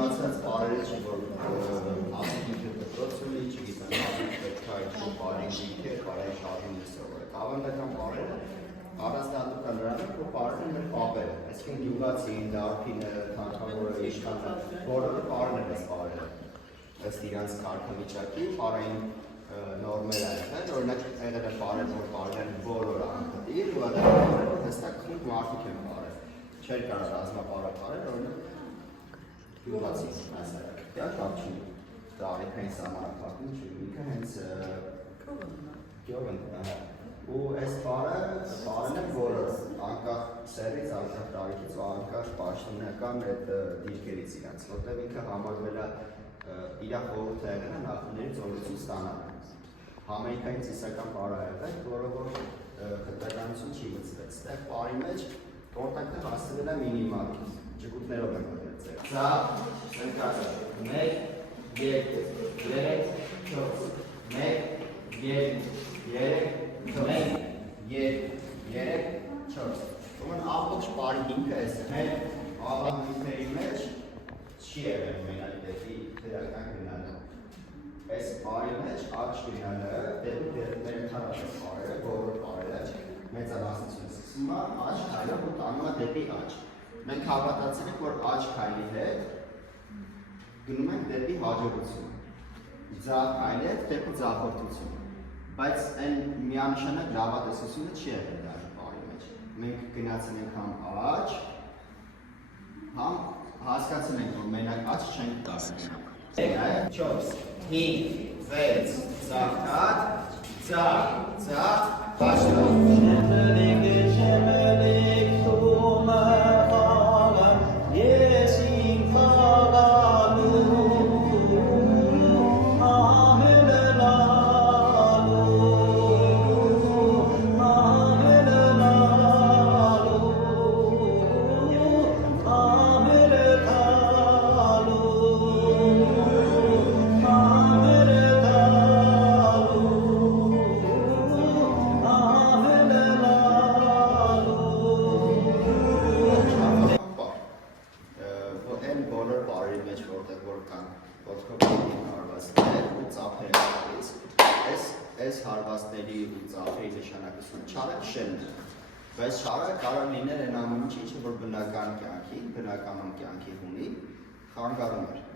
իմացած բարերը չի, որ ասիք ինքը դպրոց ունի, չգիտեմ, ասիք պետք է ինչ-որ բարին դիքեր, բարային շարժում լսովը։ Ավանդական բարերը առանձնահատուկ է նրանով, որ բարերը մեր պապերը, այսինքն գյուղացին, դարբինը, թագավորը, իշխանը, բոլորը բարն են այս բարերը։ Ըստ իրանց կարգավիճակի, բարային նորմեր են, օրինակ եղել է բարեր, որ բարերն բոլորը անպտիր, ու այդ բարերը հստակ խումբ մարդիկ են բարեր։ Չէր կարող ռազմապարը բարեր, օրինակ գյուղացի ասարակ, դա շատ չի տարիքային սահմանափակում չի, ինքը հենց գյուղն ու այս բարեն են բոլորը, անկախ սերից, անկախ տարիքից ու անկախ պաշտոնական այդ դիրքերից իրանց, որտեղ ինքը համարվել է իր խորհուրդը եղել է նախնիներից օրենություն ստանալը։ Համերիկային ծիսական բարը եղել, որը որ խտրականություն չի լծվել։ Ստեղ բարի մեջ կոնտակտը հասցվել է մինիմալ, ջգուտներով են մոտեցել։ Սա ընկած է 1, 2, 3, 4, 1, 2, 3, 4, 1, 2, 3, 4 Ուրեմն ամբողջ բարի հիմքը էս է, ավանդույթների մեջ չի եղել մենակ դեպի դրական գնալը։ Այս բարի մեջ աճ գնալը դեպի մեր ընդհանրապես բարերը, բոլոր բարերը մեծամասնությունը սկսում է աճ քայլով ու տանում է դեպի աճ։ Մենք հավատացել ենք, որ աճ քայլի հետ գնում ենք դեպի հաջողություն։ Ձախ քայլի հետ դեպի ձախորդություն։ Բայց այն միանշանակ լավատեսությունը չի եղել դա բարի մեջ։ Մենք գնացել ենք համ աճ, համ հասկացել ենք, որ մենակ աճ չենք տալու։ 4, 5, 6, ձախ, ձախ, Այս հարվածների ու ծափերի նշանակությունը չարը քշելն է, բայց չարը կարող լինել այն ամեն ինչը, որ բնական կյանքի ունի, խանգարում էր։